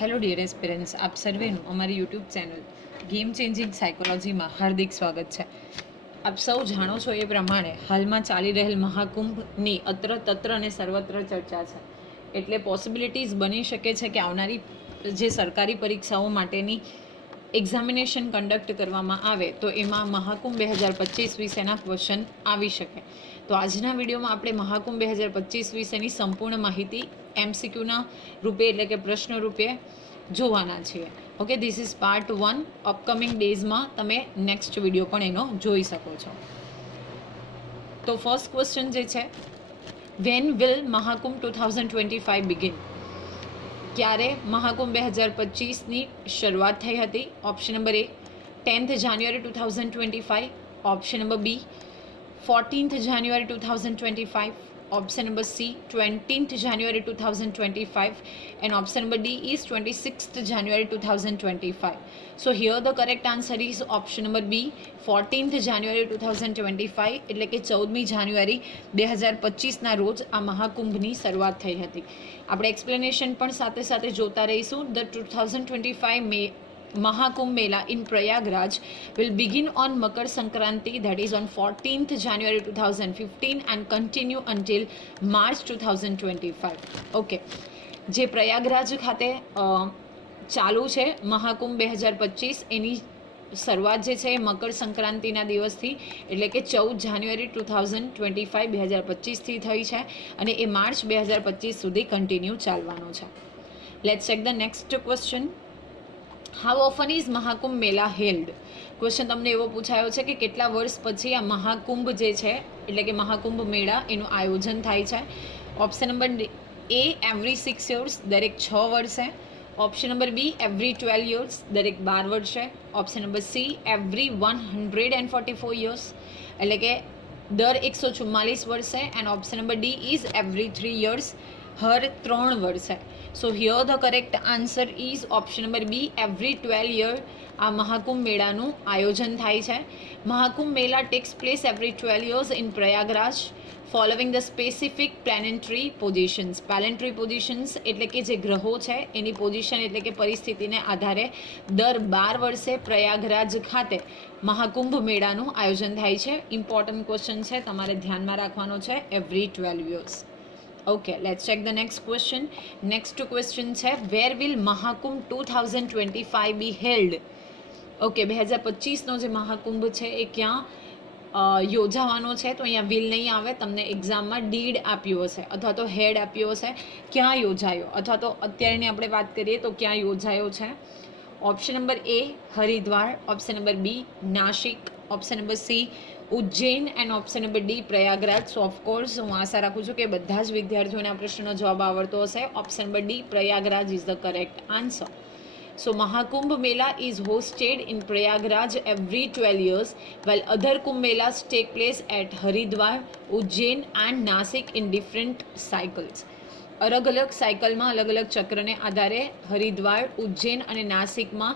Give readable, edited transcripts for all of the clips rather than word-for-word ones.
Hello dear aspirants, આપ સર્વેનું અમારી YouTube channel game changing સાયકોલોજીમાં હાર્દિક સ્વાગત છે. આપ સૌ જાણો છો એ પ્રમાણે હાલમાં ચાલી રહેલ મહાકુંભની અત્ર તત્ર અને સર્વત્ર ચર્ચા છે. એટલે પોસિબિલિટીઝ બની શકે છે કે આવનારી જે સરકારી પરીક્ષાઓ માટેની એક્ઝામિનેશન કન્ડક્ટ કરવામાં આવે તો એમાં મહાકુંભ 2025 વિશેના ક્વેશ્ચન આવી શકે. તો આજના વિડીયોમાં આપણે મહાકુંભ 2025 વિશેની સંપૂર્ણ માહિતી એમસીક્યુના રૂપે એટલે કે પ્રશ્ન રૂપે જોવાના છીએ. Okay, this is part 1. Upcoming ડેઝમાં તમે નેક્સ્ટ વિડીયો પણ એનો જોઈ શકો છો. તો ફર્સ્ટ ક્વેશ્ચન જે છે, વેન વિલ મહાકુંભ 2025 બિગિન? ક્યારે મહાકુંભ 2025ની શરૂઆત થઈ હતી? Option number A 10th January 2025, option number B 14th January 2025, option number C 20th January 2025, and option number D is 26th January 2025. So here the correct answer is option number B 14th January 2025, એટલે કે 14મી જાન્યુઆરી 2025ના રોજ આ મહાકુંભની શરૂઆત થઈ હતી. આપણે explanation પણ સાથે સાથે જોતા રહીશું. The 2025 Mahakumbh Mela in Prayagraj will begin on Makar Sankranti, that is on 14th January 2015, and continue until March 2025. Okay, જે પ્રયાગરાજ ખાતે ચાલુ છે મહાકુંભ 2025, એની શરૂઆત જે છે મકર સંક્રાંતિના દિવસથી એટલે કે 14 જાન્યુઆરી 2025 2025થી થઈ છે અને એ માર્ચ 2025 સુધી કન્ટિન્યુ ચાલવાનો છે. Let's check the next question. How often is Mahakumbh મેલા હેલ્ડ? ક્વેશ્ચન તમને એવો પૂછાયો છે કે કેટલા વર્ષ પછી આ મહાકુંભ જે છે એટલે કે મહાકુંભ મેળા એનું આયોજન થાય છે? Option number A every 6 years, દરેક 6 વર્ષે. Option number B every 12 years, દરેક 12 વર્ષે. Option number C every 144 years, એટલે કે દર 144 વર્ષે. And option number D is every 3 years, હર 3 વર્ષે. So here the correct answer is option number B every 12 year આ મહાકુંભ મેળાનું આયોજન થાય છે. મહાકુંભ મેળા tax place every 12 years in Prayagraj following the specific planetary positions. Planetary positions એટલે કે જે ગ્રહો છે એની પોઝિશન એટલે કે પરિસ્થિતિને આધારે દર 12 વર્ષે પ્રયાગરાજ ખાતે મહાકુંભ મેળાનું આયોજન થાય છે. ઇમ્પોર્ટન્ટ ક્વેશ્ચન છે, તમારે ધ્યાનમાં રાખવાનો છે, every 12 years. Okay, let's check the next question. Next question છે, where will Mahakumbh 2025 be held? Okay, 2025નો જે મહાકુંભ છે એ ક્યાં યોજાવાનો છે? તો અહીંયા વિલ નહીં આવે, તમને એક્ઝામમાં ડીડ આપ્યું હશે અથવા તો હેડ આપ્યો હશે, ક્યાં યોજાયો, અથવા તો અત્યારની આપણે વાત કરીએ તો ક્યાં યોજાયો છે. Option number A Haridwar, option number B Nashik, option number C Ujjain, and option number D Prayagraj. So of course હું આશા રાખું છું કે બધા જ વિદ્યાર્થીઓને આ પ્રશ્નનો જવાબ આવડતો હશે. Option number D Prayagraj is the correct answer. So Mahakumbh Mela is hosted in Prayagraj every 12 years, while other Kumbh Melas take place at Haridwar, Ujjain and Nasik in different cycles. અલગ અલગ સાયકલમાં અલગ અલગ ચક્રને આધારે હરિદ્વાર, ઉજ્જૈન અને નાસિકમાં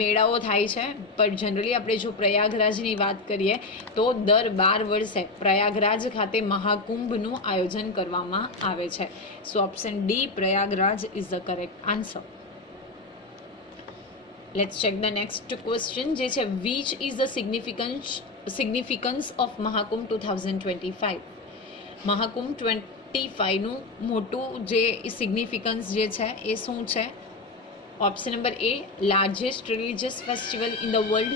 મેળાઓ થાય છે. પણ જનરલી આપણે જો પ્રયાગરાજની વાત કરીએ તો દર 12 વર્ષે પ્રયાગરાજ ખાતે મહાકુંભનું આયોજન કરવામાં આવે છે. So option D Prayagraj is the correct answer. Let's check the next question જે છે, which is the significance of Mahakumbh 2025? Mahakumbh 25નું મોટું જે સિગ્નિફિકન્સ જે છે એ શું છે? Option number A largest religious festival in the world.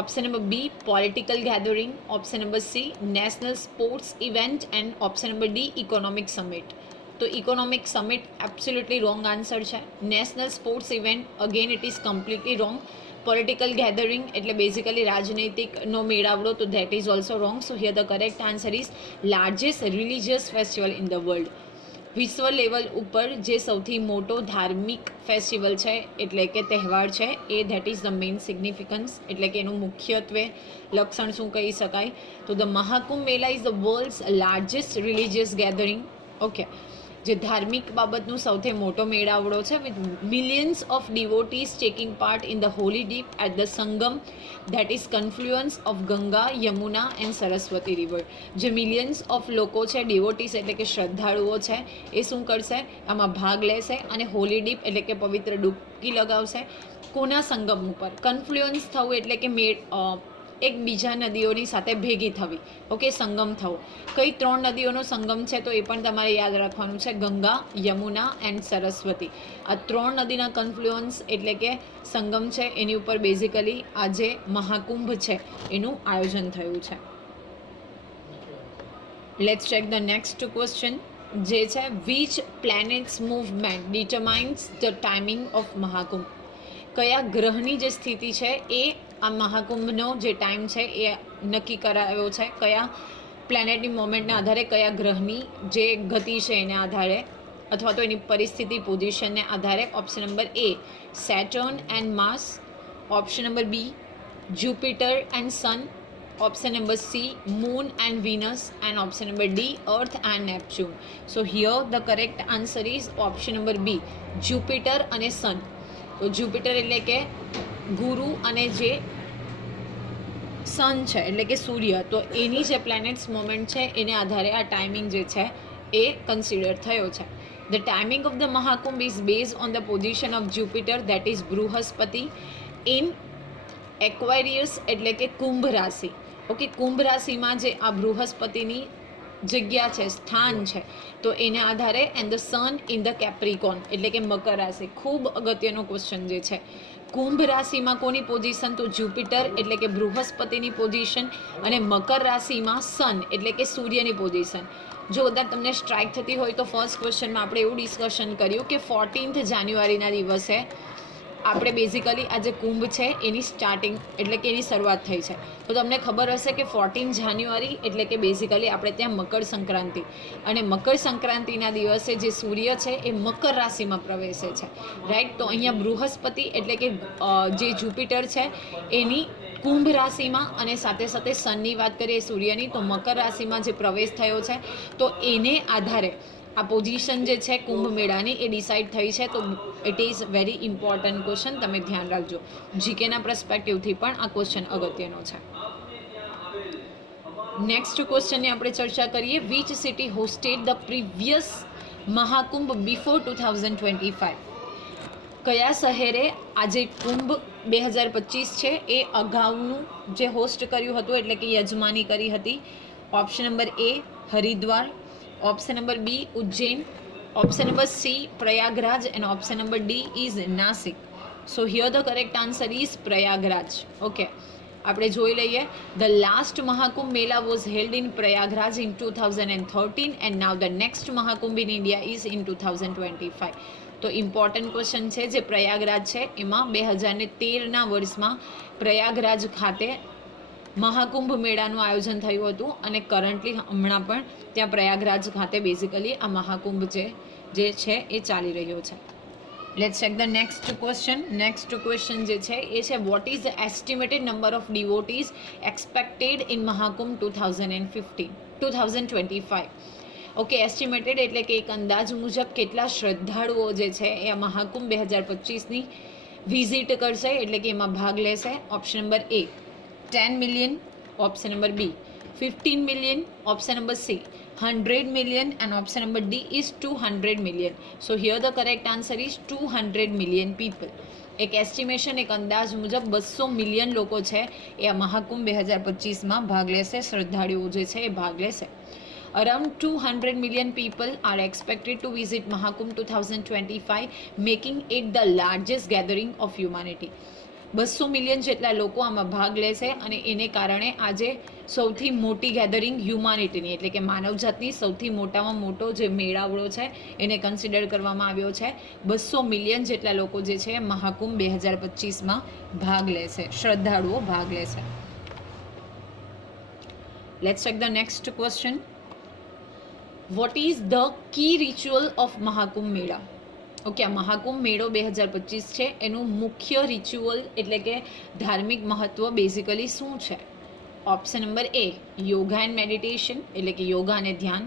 Option number B political gathering. Option number C national sports event, and option number D economic summit. તો economic summit absolutely wrong answer છે. National sports event again it is completely wrong. Political gathering એટલે basically રાજનૈતિકનો મેળાવડો, તો that is also wrong. So here the correct answer is largest religious festival in the world. વિશ્વ level ઉપર જે સૌથી મોટો ધાર્મિક festival છે એટલે કે તહેવાર છે એ that is the main significance, એટલે કે એનું મુખ્યત્વે લક્ષણ શું કહી શકાય? તો the Mahakumbh Mela is the world's largest religious gathering. Okay, જે ધાર્મિક બાબતનું સૌથી મોટો મેળાવડો છે, with millions of devotees taking part in the holy dip at the Sangam that is confluence of Ganga, Yamuna and Saraswati river. જે મિલિયન્સ ઓફ લોકો છે, ડિવોટીઝ એટલે કે શ્રદ્ધાળુઓ છે, એ શું કરશે, આમાં ભાગ લેશે અને હોલી ડીપ એટલે કે પવિત્ર ડૂબકી લગાવશે. કોના સંગમ ઉપર? કન્ફ્લુઅન્સ થવું એટલે કે એક બીજા નદીઓની સાથે ભેગી થવી. ઓકે, સંગમ થવું. કઈ 3 નદીઓનો સંગમ છે તો એ પણ તમારે યાદ રાખવાનું છે, ગંગા, યમુના એન્ડ સરસ્વતી. આ 3 નદીના કન્ફ્લુઅન્સ એટલે કે સંગમ છે, એની ઉપર બેઝિકલી આ જે મહાકુંભ છે એનું આયોજન થયું છે. Let's check the next question, જે છે which planets movement determines the timing of Mahakumbh. કયા ગ્રહની જે સ્થિતિ છે એ આ મહાકુંભનો જે ટાઈમ છે એ નક્કી કરાયો છે, કયા પ્લેનેટની મોમેન્ટના આધારે, કયા ગ્રહની જે ગતિ છે એના આધારે, અથવા તો એની પરિસ્થિતિ, પોઝિશનને આધારે. Option number A Saturn and Mars, option number B Jupiter and Sun, option number C moon and Venus, and option number D earth and Neptune. So here the correct answer is option number B Jupiter અને sun. તો Jupiter એટલે કે ગુરુ અને જે સન છે એટલે કે સૂર્ય, તો એની જે પ્લેનેટ્સ મોમેન્ટ છે એને આધારે આ ટાઈમિંગ જે છે એ કન્સિડર થયો છે. The timing of the Mahakumbh is based on the position of Jupiter, that is Brihaspati, in Aquarius એટલે કે કુંભ રાશિ. ઓકે, કુંભ રાશિમાં જે આ બૃહસ્પતિની જગ્યા છે, સ્થાન છે, તો એને આધારે. And the sun in the Capricorn એટલે કે મકર રાશિ. ખૂબ અગત્યનો ક્વેશ્ચન જે છે, કુંભ રાશિમાં કોની પોઝિશન? તો જુપિટર એટલે કે બૃહસ્પતિની પોઝિશન, અને મકર રાશિમાં સન એટલે કે સૂર્યની પોઝિશન. જો કદાચ તમને સ્ટ્રાઇક થતી હોય તો ફર્સ્ટ ક્વેશ્ચનમાં આપણે એવું ડિસ્કશન કર્યું કે 14th જાન્યુઆરીના દિવસે આપણે બેઝિકલી આ જે કુંભ છે એની સ્ટાર્ટિંગ એટલે કે એની શરૂઆત થઈ છે. તો તમને ખબર હશે કે 14 જાન્યુઆરી એટલે કે બેઝિકલી આપણે ત્યાં મકર સંક્રાંતિ, અને મકર સંક્રાંતિના દિવસે જે સૂર્ય છે એ મકર રાશિમાં પ્રવેશે છે, રાઈટ. તો અહીંયા બૃહસ્પતિ એટલે કે જે જુપિટર છે એની કુંભ રાશિમાં, અને સાથે સાથે સનની વાત કરીએ સૂર્યની, તો મકર રાશિમાં જે પ્રવેશ થયો છે, તો એને આધારે આ પોઝિશન જે છે કુંભ મેળાની એ ડિસાઇડ થઈ છે. તો it is very important question, તમે ધ્યાન રાખજો. જીકેના પર્સપેક્ટિવથી પણ આ ક્વેશ્ચન અગત્યનો છે. નેક્સ્ટ ક્વેશ્ચનની આપણે ચર્ચા કરીએ. Which city hosted the previous Mahakumbh before 2025. કયા શહેરે આજે કુંભ 2025 છે એ અગાઉનું જે હોસ્ટ કર્યું હતું એટલે કે યજમાની કરી હતી? Option number A Haridwar, option number B Ujjain, option number C Prayagraj, and option number D is Nashik. So here the correct answer is Prayagraj. Okay, આપણે જોઈ લઈએ. The last Mahakumbh Mela was held in Prayagraj in 2013 and now the next Mahakumbh in India is in 2025. તો important question છે. જે પ્રયાગરાજ છે એમાં 2013ના વર્ષમાં પ્રયાગરાજ ખાતે મહાકુંભ મેળાનું આયોજન થયું હતું, અને કરન્ટલી હમણાં પણ ત્યાં પ્રયાગરાજ ખાતે બેઝિકલી આ મહાકુંભ જે છે એ ચાલી રહ્યો છે. Let's check the next question. Next question જે છે એ છે what is the estimated number of devotees expected in Mahakumbh 2025. Okay, estimated એટલે કે એક અંદાજ મુજબ કેટલા શ્રદ્ધાળુઓ જે છે એ આ મહાકુંભ 2025ની વિઝિટ કરશે એટલે કે એમાં ભાગ લેશે? Option number A 10 million, option number B 15 million, option number C 100 million, and option number D is 200 million. So here the correct answer is 200 million people. એક એસ્ટિમેશન, એક અંદાજ મુજબ 200 મિલિયન લોકો છે એ આ મહાકુંભ 2025માં ભાગ લેશે, શ્રદ્ધાળુઓ જે છે એ ભાગ લેશે. Around 200 million people are expected to visit Mahakumbh 2025, making it the largest gathering of humanity. 200 million જેટલા લોકો આમાં ભાગ લેશે, અને એને કારણે આજે સૌથી મોટી ગેધરિંગ હ્યુમાનિટીની એટલે કે માનવજાતની સૌથી મોટામાં મોટો જે મેળાવડો છે એને કન્સિડર કરવામાં આવ્યો છે. 200 મિલિયન જેટલા લોકો જે છે મહાકુંભ 2025માં ભાગ લેશે, શ્રદ્ધાળુઓ ભાગ લેશે. Let's check the next question. What is the key ritual of Mahakumbh Mela? Okay, આ મહાકુંભ મેળો 2025 છે એનું મુખ્ય રિચ્યુઅલ એટલે કે ધાર્મિક મહત્વ બેઝિકલી શું છે? Option number A yoga and meditation એટલે કે યોગા અને ધ્યાન,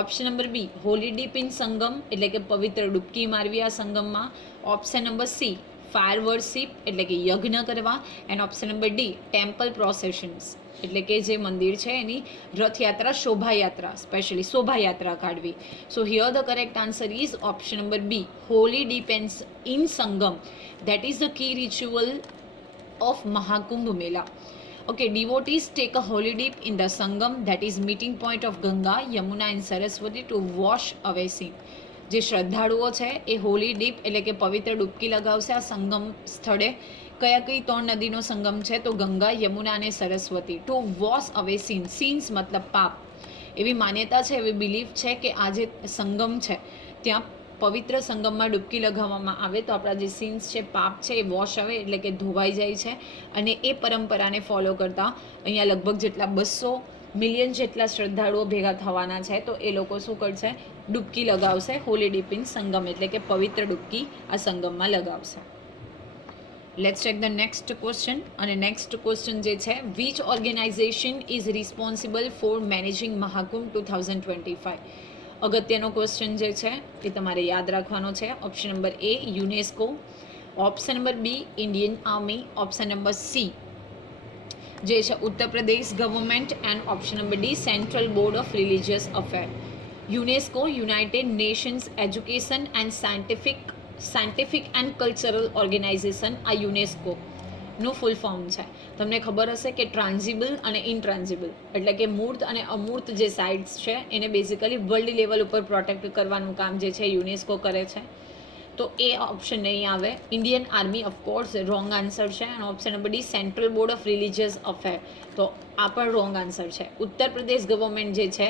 option number B holy dip in Sangam એટલે કે પવિત્ર ડૂબકી મારવી આ સંગમમાં. Option number C fire worship એટલે કે યજ્ઞ કરવા. And option number D temple processions એટલે કે જે મંદિર છે એની રથયાત્રા શોભાયાત્રા સ્પેશિયલી શોભાયાત્રા કાઢવી. So here the correct answer is option number B holy dip in Sangam. That is the key ritual of Mahakumbh Mela. Okay, devotees take a holy dip in the Sangam, that is meeting point of Ganga, Yamuna and Saraswati to wash away sin. જે શ્રદ્ધાળુઓ છે એ Holi deep એટલે કે પવિત્ર ડૂબકી લગાવશે આ સંગમ સ્થળે. કયા કઈ 3 નદીનો સંગમ છે? તો ગંગા, યમુના અને સરસ્વતી. ટુ વોશ અવે સીન. સીન્સ મતલબ પાપ. એવી માન્યતા છે, એવી બિલીફ છે કે આ જે સંગમ છે ત્યાં પવિત્ર સંગમમાં ડૂબકી લગાવવામાં આવે તો આપણા જે સીન્સ છે, પાપ છે, એ વોશ આવે એટલે કે ધોવાઈ જાય છે. અને એ પરંપરાને ફોલો કરતા અહીંયા લગભગ જેટલા 200 મિલિયન જેટલા શ્રદ્ધાળુઓ ભેગા થવાના છે. તો એ લોકો શું કરશે? ડૂબકી લગાવશે હોલી ડીપ ઇન સંગમ એટલે કે પવિત્ર ડૂબકી આ સંગમમાં લગાવશે. Let's check the next question. અને નેક્સ્ટ ક્વેશ્ચન જે છે, which organization is responsible for managing Mahakumbh 2025? અગત્યનો ક્વેશ્ચન જે છે એ તમારે યાદ રાખવાનો છે. Option number A UNESCO, option number B Indian Army, option number C જે છે Uttar Pradesh government and option number D central board of religious affair. UNESCO United Nations Education and Scientific and Cultural Organization. આ UNESCO નું full form છે. તમને ખબર હશે કે ટ્રાન્ઝિબલ અને ઇનટ્રાન્ઝિબલ એટલે કે મૂર્ત અને અમૂર્ત જે સાઇટ્સ છે એને બેઝિકલી વર્લ્ડ લેવલ ઉપર પ્રોટેક્ટ કરવાનું કામ જે છે યુનેસ્કો કરે છે. તો એ ઓપ્શન નહીં આવે. Indian army of course wrong answer છે. અને option number D central board of religious affair, તો આ પણ રોંગ આન્સર છે. ઉત્તર પ્રદેશ ગવર્મેન્ટ જે છે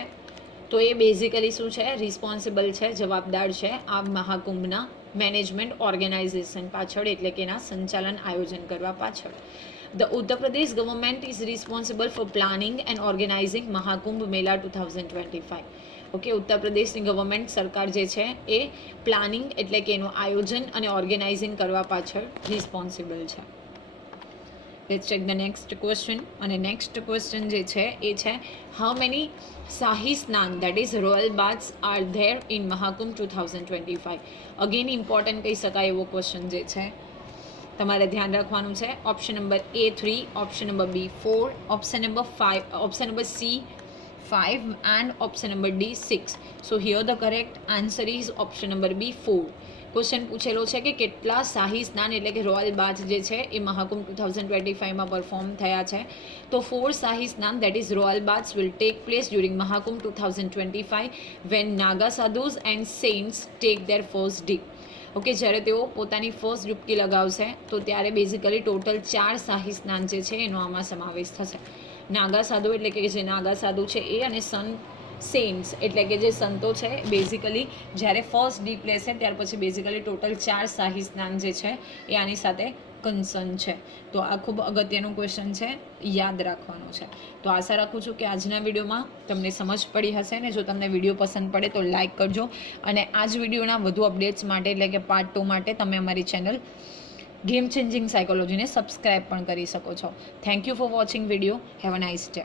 તો એ બેઝિકલી શું છે? રિસ્પોન્સિબલ છે, જવાબદાર છે આ મહાકુંભના મેનેજમેન્ટ ઓર્ગેનાઇઝેશન પાછળ એટલે કે એના સંચાલન આયોજન કરવા પાછળ. The Uttar Pradesh government is responsible for planning and organizing Mahakumbh Mela 2025. Okay, ઉત્તર પ્રદેશની ગવર્મેન્ટ સરકાર જે છે એ પ્લાનિંગ એટલે કે એનું આયોજન અને ઓર્ગેનાઇઝિંગ કરવા પાછળ રિસ્પોન્સિબલ છે. Let's check the next question. અને નેક્સ્ટ ક્વેશ્ચન જે છે એ છે, how many shahi snan that is royal baths are there in Mahakumbh 2025? Again important કહી શકાય એવો ક્વેશ્ચન જે છે, તમારે ધ્યાન રાખવાનું છે. Option number A 3, option number B 4, option number 5, option number C 5 and option number D 6. So here the correct answer is option number B 4. Question પૂછેલો છે કે કેટલા શાહી સ્નાન એટલે કે રોયલ બાથ જે છે એ મહાકુંભ 2025માં પરફોર્મ થયા છે? તો 4 shahi snan that is royal baths will take place during Mahakumbh 2025 when Naga sadhus and saints take their first dip. Okay, જ્યારે તેઓ પોતાની ફર્સ્ટ ડૂબકી લગાવશે તો ત્યારે બેઝિકલી ટોટલ 4 શાહી સ્નાન જે છે એનો આમાં સમાવેશ થશે. નાગા સાધુ એટલે કે જે નાગા સાધુ છે એ અને સેન્ટ્સ એટલે કે જે સંતો છે બેઝિકલી જ્યારે ફર્સ્ટ ડીપ લેશે ત્યાર પછી બેઝિકલી ટોટલ 4 શાહી સ્નાન જે છે એ આની સાથે કન્સર્ન છે. તો આ ખૂબ અગત્યનું ક્વેશ્ચન છે, યાદ રાખવાનું છે. તો આશા રાખું છું કે આજના વિડીયોમાં તમને સમજ પડી હશે. ને જો તમને વિડીયો પસંદ પડે તો લાઇક કરજો. અને આ જ વિડીયોના વધુ અપડેટ્સ માટે એટલે કે પાર્ટ 2 માટે તમે અમારી ચેનલ ગેમ ચેન્જિંગ સાયકોલોજીને સબસ્ક્રાઈબ પણ કરી શકો છો. Thank you for watching video. Have a nice day.